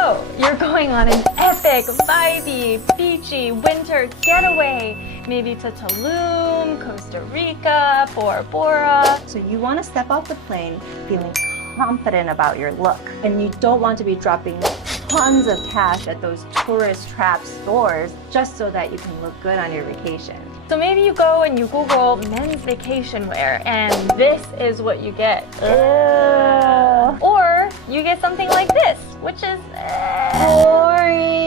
So you're going on an epic, vibey, beachy winter getaway, maybe to Tulum, Costa Rica, Bora Bora. So you want to step off the plane feeling confident about your look, and you don't want to be dropping tons of cash at those tourist trap stores just so that you can look good on your vacation. So maybe you go and you Google men's vacation wear, and this is what you get. Or you get something like this, which is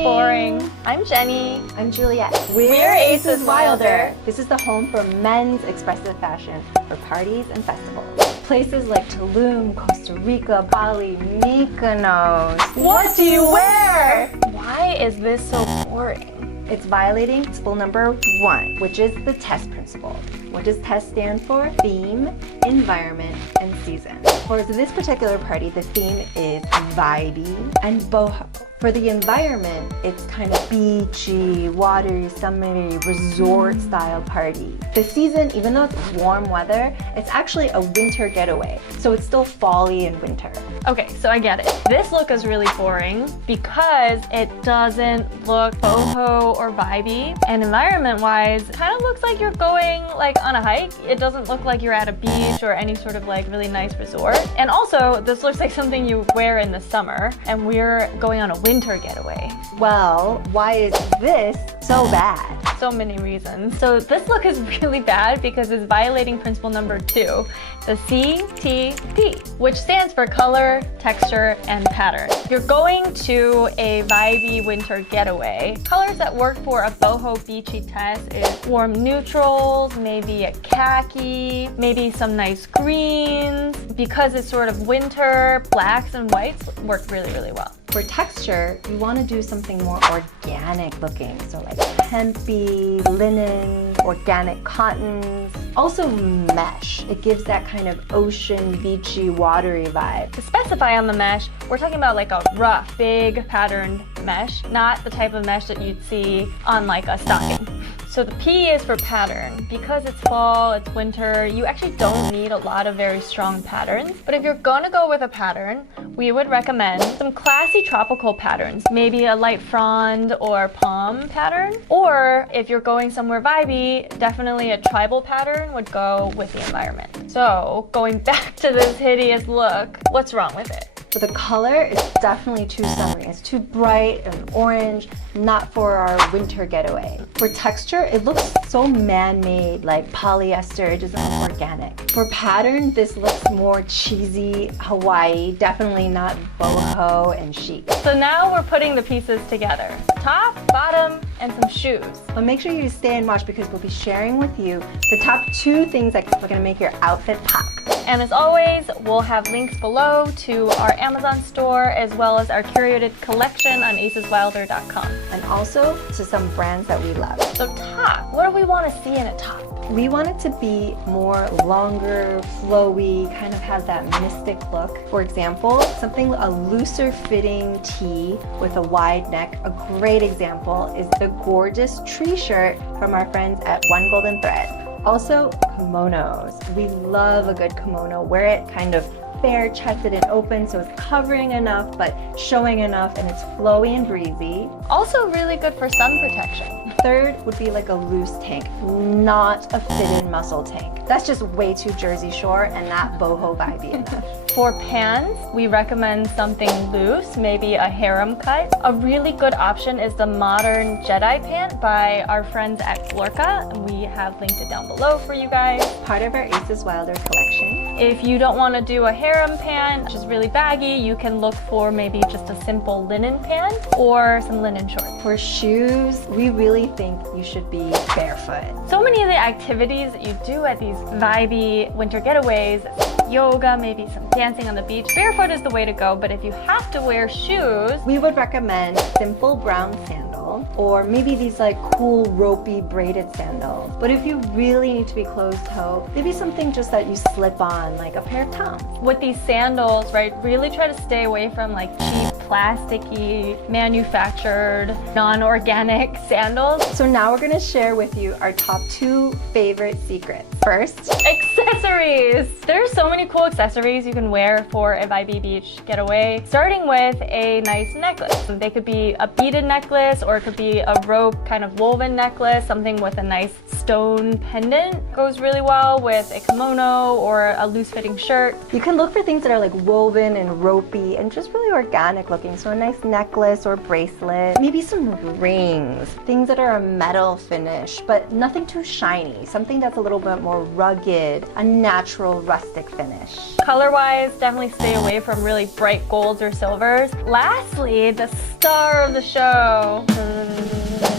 boring. I'm Jenny. I'm Juliet. We're Aces Wilder. This is the home for men's expressive fashion for parties and festivals. Places like Tulum, Costa Rica, Bali, Mykonos. What do you wear? Why is this so boring? It's violating principle number 1, which is the TEST principle. What does TEST stand for? Theme, environment, and season. For this particular party, the theme is vibey and boho. For the environment, it's kind of beachy, watery, summery, resort style party. The season, even though it's warm weather, it's actually a winter getaway. So it's still fall-y and winter. Okay, so I get it. This look is really boring because it doesn't look boho or vibey. And environment-wise, it kind of looks like you're going like on a hike. It doesn't look like you're at a beach or any sort of like really nice resort. And also, this looks like something you wear in the summer, and we're going on a winter getaway. Well, why is this so bad? So many reasons. So this look is really bad because it's violating principle number 2, the CTP, which stands for color, texture, and pattern. If you're going to a vibey winter getaway, colors that work for a boho beachy test is warm neutrals, maybe a khaki, maybe some nice greens. Because it's sort of winter, blacks and whites work really, really well. For texture, you want to do something more organic looking. So like hempy, linen, organic cottons. Also mesh. It gives that kind of ocean, beachy, watery vibe. To specify on the mesh, we're talking about like a rough, big patterned mesh, not the type of mesh that you'd see on like a stocking. So the P is for pattern. Because it's fall, it's winter, you actually don't need a lot of very strong patterns. But if you're gonna go with a pattern, we would recommend some classy tropical patterns. Maybe a light frond or palm pattern. Or if you're going somewhere vibey, definitely a tribal pattern would go with the environment. So going back to this hideous look, what's wrong with it? So the color is definitely too summery. It's too bright and orange, not for our winter getaway. For texture, it looks so man-made, like polyester. It doesn't look organic. For pattern, this looks more cheesy, Hawaii, definitely not boho and chic. So now we're putting the pieces together. Top, bottom, and some shoes. But make sure you stay and watch because we'll be sharing with you the top 2 things that are gonna make your outfit pop. And as always, we'll have links below to our Amazon store as well as our curated collection on aceswilder.com. And also to some brands that we love. So top, what do we want to see in a top? We want it to be more longer, flowy, kind of has that mystic look. For example, something a looser fitting tee with a wide neck. A great example is the gorgeous tree shirt from our friends at One Golden Thread. Also, kimonos. We love a good kimono. Wear it kind of bare-chested and open, so it's covering enough but showing enough, and it's flowy and breezy. Also really good for sun protection. Third would be like a loose tank, not a fitted muscle tank. That's just way too Jersey Shore and not boho vibey enough. For pants, we recommend something loose, maybe a harem cut. A really good option is the modern Jedi pant by our friends at Lorca, and we have linked it down below for you guys. Part of our Aces Wilder collection. If you don't want to do a harem pant, which is really baggy, you can look for maybe just a simple linen pant or some linen shorts. For shoes, we really think you should be barefoot. So many of the activities that you do at these vibey winter getaways, yoga, maybe some dancing on the beach, barefoot is the way to go. But if you have to wear shoes, we would recommend simple brown sandal, or maybe these like cool ropey braided sandals. But if you really need to be closed-toe, maybe something just that you slip on, like a pair of Toms. With these sandals, right, really try to stay away from like cheap plasticky, manufactured, non-organic sandals. So now we're gonna share with you our top 2 favorite secrets. First, Accessories! There's so many cool accessories you can wear for a vibey beach getaway, starting with a nice necklace. They could be a beaded necklace, or it could be a rope kind of woven necklace, something with a nice stone pendant. Goes really well with a kimono or a loose-fitting shirt. you can look for things that are like woven and ropey and just really organic looking. So a nice necklace or bracelet, maybe some rings, things that are a metal finish, but nothing too shiny, something that's a little bit more rugged, a natural rustic finish. Color-wise, definitely stay away from really bright golds or silvers. Lastly, the star of the show,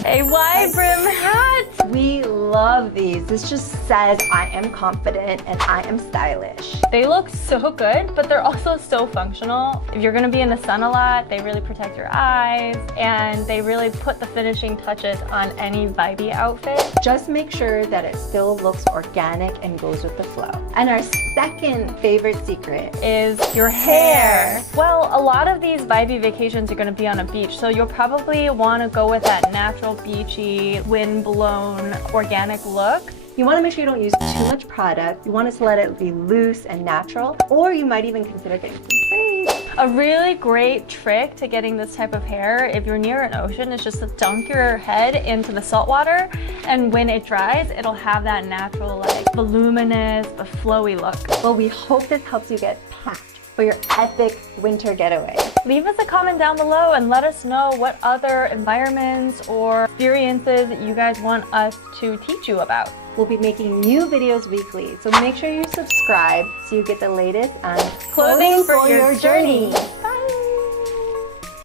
a wide brim hat. We love these. This just says I am confident and I am stylish. They look so good, but they're also so functional. If you're gonna be in the sun a lot, they really protect your eyes, and they really put the finishing touches on any vibey outfit. Just make sure that it still looks organic and goes with the flow. And our second favorite secret Is your hair. Well, a lot of these vibey vacations are gonna be on a beach, so you'll probably wanna go with that natural, beachy, wind-blown, organic look. You want to make sure you don't use too much product. You want it to let it be loose and natural, or you might even consider getting some sprays. A really great trick to getting this type of hair, if you're near an ocean, is just to dunk your head into the salt water, and when it dries, it'll have that natural, like, voluminous but flowy look. Well, we hope this helps you get packed for your epic winter getaway. Leave us a comment down below and let us know what other environments or experiences that you guys want us to teach you about. We'll be making new videos weekly, so make sure you subscribe so you get the latest on Clothing for your journey.